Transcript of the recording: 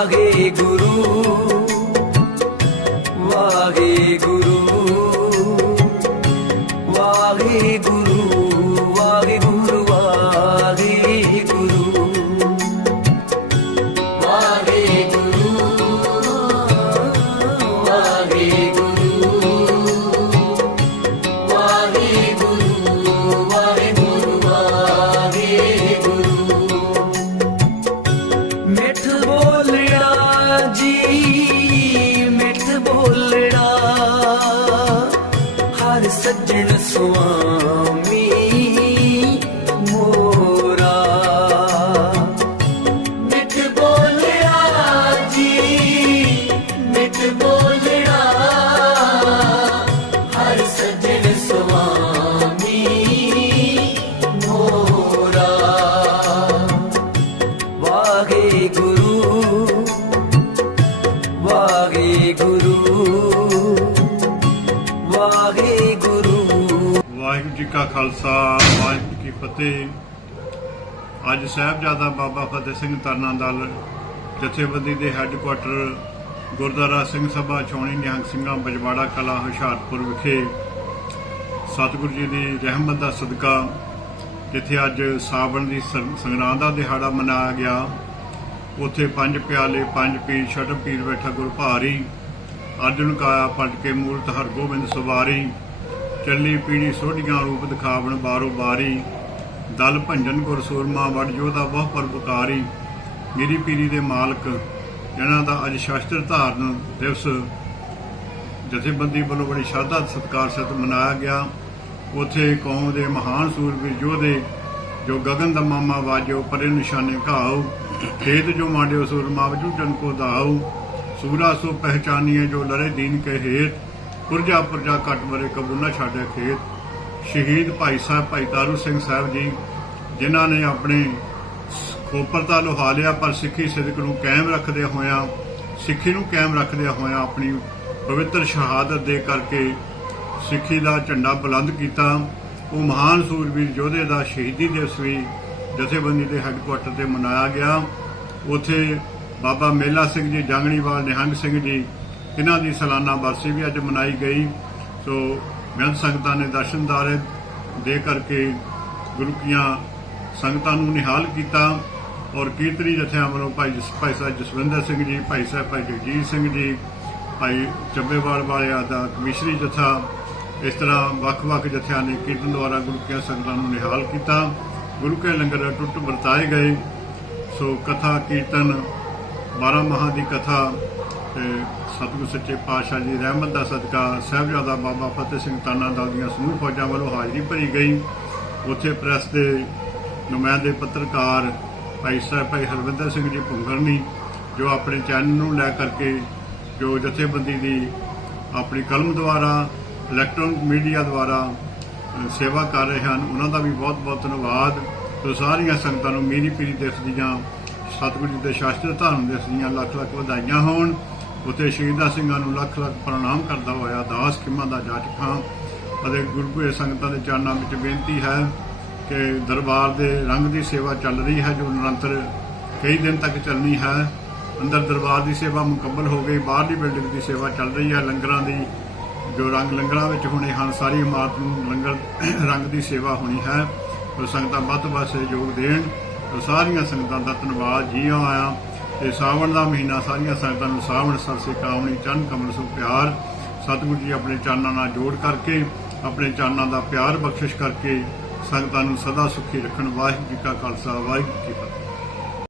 ਵਾਹਿਗੁਰੂ ਵਾਹਿਗੁਰੂ ਸੱਜਣ ਸੁਆ ਖਾਲਸਾ, ਵਾਹਿਗੁਰੂ ਕੀ ਫਤਿਹ। ਅੱਜ ਸਾਹਿਬਜ਼ਾਦਾ ਬਾਬਾ ਫਤਿਹ ਸਿੰਘ ਤਰਨਾ ਦਲ ਜਥੇਬੰਦੀ ਦੇ ਹੈੱਡਕੁਆਟਰ ਗੁਰਦੁਆਰਾ ਸਿੰਘ ਸਭਾ ਛਾਉਣੀ ਨਿਹੰਗ ਸਿੰਘਾਂ ਬਜਵਾੜਾ ਕਲਾ ਹੁਸ਼ਿਆਰਪੁਰ ਵਿਖੇ ਸਤਿਗੁਰੂ ਜੀ ਦੀ ਰਹਿਮਤ ਦਾ ਸਦਕਾ, ਜਿੱਥੇ ਅੱਜ ਸਾਵਣ ਦੀ ਸੰ- ਸੰਗਰਾਂਦ ਦਾ ਦਿਹਾੜਾ ਮਨਾਇਆ ਗਿਆ। ਉੱਥੇ ਪੰਜ ਪਿਆਲੇ, ਪੰਜ ਪੀਰ ਛਠ ਪੀਰ ਬੈਠਾ ਗੁਰ ਭਾਰੀ ਅਰਜੁਨ ਕਾਇਆ ਪਟ ਕੇ ਮੂਰਤ, ਹਰਗੋਬਿੰਦ ਸਵਾਰੀ ਚੱਲੀ ਪੀੜੀ ਸੋਢੀਆਂ ਰੂਪ ਦਿਖਾਵਣ ਬਾਰੋ ਬਾਰੀ। ਦਲ ਭੰਜਨ ਗੁਰ ਸੂਰਮਾ ਵਡ ਜੋਧਾ ਬਹੁ ਪਰਪਕਾਰੀ ਮੇਰੀ ਪੀਰੀ ਦੇ ਮਾਲਕ, ਜਿਨ੍ਹਾਂ ਦਾ ਅੱਜ ਸ਼ਾਸਤਰ ਧਾਰਨ ਦਿਵਸ। ਜਥੇਬੰਦੀ ਵੱਲੋਂ ਬੜੀ ਸ਼ਰਧਾ ਤੇ ਸਤਿਕਾਰ ਸਹਿਤ ਮਨਾਇਆ ਗਿਆ। ਉਥੇ ਕੌਮ ਦੇ ਮਹਾਨ ਸੂਰਬੀਰ ਯੋਧੇ ਜੋ ਗਗਨ ਦਾ ਮਾਮਾ ਵਾਜੋ ਪਰੇ ਨਿਸ਼ਾਨੇ ਘਾਉ ਖੇਤ ਜੋ ਮਾਡਿਓ ਸੂਰਮਾ ਵਜੂ ਜਨ ਕੋ ਦਾਉ ਸੂਰਾ ਸੋ ਪਹਿਚਾਨੀਏ ਜੋ ਲਰੇ ਦੀਨ ਕੇ ਹੇਤ। ਪੁਰਜਾ ਪੁਰਜਾ ਕੱਟ ਮਰੇ ਕਬੂ ਨਾ ਖੇਤ ਸ਼ਹੀਦ ਭਾਈ ਸਾਹਿਬ, ਭਾਈ ਤਾਰੂ ਸਿੰਘ ਸਾਹਿਬ ਜੀ, ਜਿਨ੍ਹਾਂ ਨੇ ਆਪਣੇ ਖੋਪਰ ਤਾਂ ਲੁਹਾ ਲਿਆ, ਪਰ ਸਿੱਖੀ ਸਿਦਕ ਨੂੰ ਕਾਇਮ ਰੱਖਦੇ ਹੋਇਆਂ, ਸਿੱਖੀ ਨੂੰ ਕਾਇਮ ਰੱਖਦੇ ਹੋਇਆਂ ਆਪਣੀ ਪਵਿੱਤਰ ਸ਼ਹਾਦਤ ਦੇ ਕਰਕੇ ਸਿੱਖੀ ਦਾ ਝੰਡਾ ਬੁਲੰਦ ਕੀਤਾ। ਉਹ ਮਹਾਨ ਸੂਰਬੀਰ ਯੋਧੇ ਦਾ ਸ਼ਹੀਦੀ ਦਿਵਸ ਵੀ ਜਥੇਬੰਦੀ ਦੇ ਹੈੱਡਕੁਆਟਰ ਤੇ ਮਨਾਇਆ ਗਿਆ। ਉਥੇ ਬਾਬਾ ਮੇਲਾ ਸਿੰਘ ਜੀ ਜੰਗੜੀਵਾਲ ਨਿਹੰਗ ਸਿੰਘ ਜੀ ਇਹਨਾਂ ਦੀ ਸਾਲਾਨਾ ਬਰਸੀ ਵੀ ਅੱਜ ਮਨਾਈ ਗਈ। ਸੋ ਮਿਹਨਤ ਸੰਗਤਾਂ ਨੇ ਦਰਸ਼ਨਦਾਰੇ ਦੇ ਕਰਕੇ ਗੁਰੂ ਕੀਆਂ ਸੰਗਤਾਂ ਨੂੰ ਨਿਹਾਲ ਕੀਤਾ ਔਰ ਕੀਰਤਨੀ ਜਥਿਆਂ ਵੱਲੋਂ ਭਾਈ ਜਸ ਭਾਈ ਸਾਹਿਬ ਜਸਵਿੰਦਰ ਸਿੰਘ ਜੀ, ਭਾਈ ਸਾਹਿਬ ਭਾਈ ਜਗਜੀਤ ਸਿੰਘ ਜੀ, ਭਾਈ ਚੱਬੇਵਾਲ ਵਾਲਿਆਂ ਦਾ ਕਮਿਸ਼ਰੀ ਜਥਾ, ਇਸ ਤਰ੍ਹਾਂ ਵੱਖ-ਵੱਖ ਜਥਿਆਂ ਨੇ ਕੀਰਤਨ ਦੁਆਰਾ ਗੁਰੂ ਕੀਆਂ ਸੰਗਤਾਂ ਨੂੰ ਨਿਹਾਲ ਕੀਤਾ। ਗੁਰੂ ਕੇ ਲੰਗਰ ਟੁੱਟ ਵਰਤਾਏ ਗਏ। ਸੋ ਕਥਾ, ਕੀਰਤਨ 12 ਮਹਾਂ ਦੀ ਕਥਾ ਤੇ ਸਤਿਗੁਰ ਸੱਚੇ ਪਾਤਸ਼ਾਹ ਜੀ ਰਹਿਮਤ ਦਾ ਸਦਕਾ ਸਾਹਿਬਜ਼ਾਦਾ ਬਾਬਾ ਫਤਿਹ ਸਿੰਘ ਤਾਨਾ ਦਲ ਦੀਆਂ ਸਮੂਹ ਫੌਜਾਂ ਵੱਲੋਂ ਹਾਜ਼ਰੀ ਭਰੀ ਗਈ। ਉੱਥੇ ਪ੍ਰੈਸ ਦੇ ਨੁਮਾਇੰਦੇ ਪੱਤਰਕਾਰ ਭਾਈ ਸਾਹਿਬ ਭਾਈ ਹਰਵਿੰਦਰ ਸਿੰਘ ਜੀ ਭੁੰਗਰਨੀ, ਜੋ ਆਪਣੇ ਚੈਨਲ ਨੂੰ ਲੈ ਕਰਕੇ ਜੋ ਜਥੇਬੰਦੀ ਦੀ ਆਪਣੀ ਕਲਮ ਦੁਆਰਾ ਇਲੈਕਟ੍ਰੋਨਿਕ ਮੀਡੀਆ ਦੁਆਰਾ ਸੇਵਾ ਕਰ ਰਹੇ ਹਨ, ਉਹਨਾਂ ਦਾ ਵੀ ਬਹੁਤ-ਬਹੁਤ ਧੰਨਵਾਦ। ਤੇ ਸਾਰੀਆਂ ਸੰਗਤਾਂ ਨੂੰ ਮੇਰੀ ਪੀਰੀ ਦਿਵਸ ਦੀਆਂ ਸਤਿਗੁਰੂ ਜੀ ਦੇ ਸ਼ਾਸਤਰ ਧਰਮ ਦਿਵਸ ਦੀਆਂ ਲੱਖ-ਲੱਖ ਵਧਾਈਆਂ ਹੋਣ। ਉਤੇ ਸ਼ਹੀਦਾਂ ਸਿੰਘਾਂ ਨੂੰ ਲੱਖ-ਲੱਖ ਪ੍ਰਣਾਮ ਕਰਦਾ ਹੋਇਆ, ਦਾਸ ਖਿਮਾ ਦਾ ਜੱਟ ਖਾਂ ਅਤੇ ਗੁਰਪੁਰੇ ਸੰਗਤਾਂ ਦੇ ਚਰਨਾਂ ਵਿੱਚ ਬੇਨਤੀ ਹੈ ਕਿ ਦਰਬਾਰ ਦੇ ਰੰਗ ਦੀ ਸੇਵਾ ਚੱਲ ਰਹੀ ਹੈ, ਜੋ ਨਿਰੰਤਰ ਕਈ ਦਿਨ ਤੱਕ ਚੱਲਣੀ ਹੈ। ਅੰਦਰ ਦਰਬਾਰ ਦੀ ਸੇਵਾ ਮੁਕੰਮਲ ਹੋ ਗਈ, ਬਾਹਰਲੀ ਬਿਲਡਿੰਗ ਦੀ ਸੇਵਾ ਚੱਲ ਰਹੀ ਹੈ। ਲੰਗਰਾਂ ਦੀ ਜੋ ਰੰਗ ਲੰਗਰਾਂ ਵਿੱਚ ਹੋਣੇ ਹਨ, ਸਾਰੀ ਇਮਾਰਤ ਨੂੰ ਲੰਗਰ ਰੰਗ ਦੀ ਸੇਵਾ ਹੋਣੀ ਹੈ। ਸੋ ਸੰਗਤਾਂ ਵੱਧ ਤੋਂ ਵੱਧ ਸਹਿਯੋਗ ਦੇਣ। ਸੋ ਸਾਰੀਆਂ ਸੰਗਤਾਂ ਦਾ ਧੰਨਵਾਦ। ਜੀ ਆਇਆਂ ਤੇ ਸਾਵਣ ਦਾ ਮਹੀਨਾ ਸਾਰੀਆਂ ਸੰਗਤਾਂ ਨੂੰ ਸਾਵਣ, ਸਰਸੇ, ਕਾਮਣੀ, ਚੰਨ, ਕਮਲ ਸੋ ਪਿਆਰ। ਸਤਿਗੁਰੂ ਜੀ ਆਪਣੇ ਚਾਨਾਂ ਨਾਲ ਜੋੜ ਕਰਕੇ, ਆਪਣੇ ਚਾਨਾਂ ਦਾ ਪਿਆਰ ਬਖਸ਼ਿਸ਼ ਕਰਕੇ ਸੰਗਤਾਂ ਨੂੰ ਸਦਾ ਸੁਖੀ ਰੱਖਣ। ਵਾਹਿਗੁਰੂ ਜੀ ਕਾ ਖਾਲਸਾ, ਵਾਹਿਗੁਰੂ ਜੀ ਕੀ ਫਤਿਹ।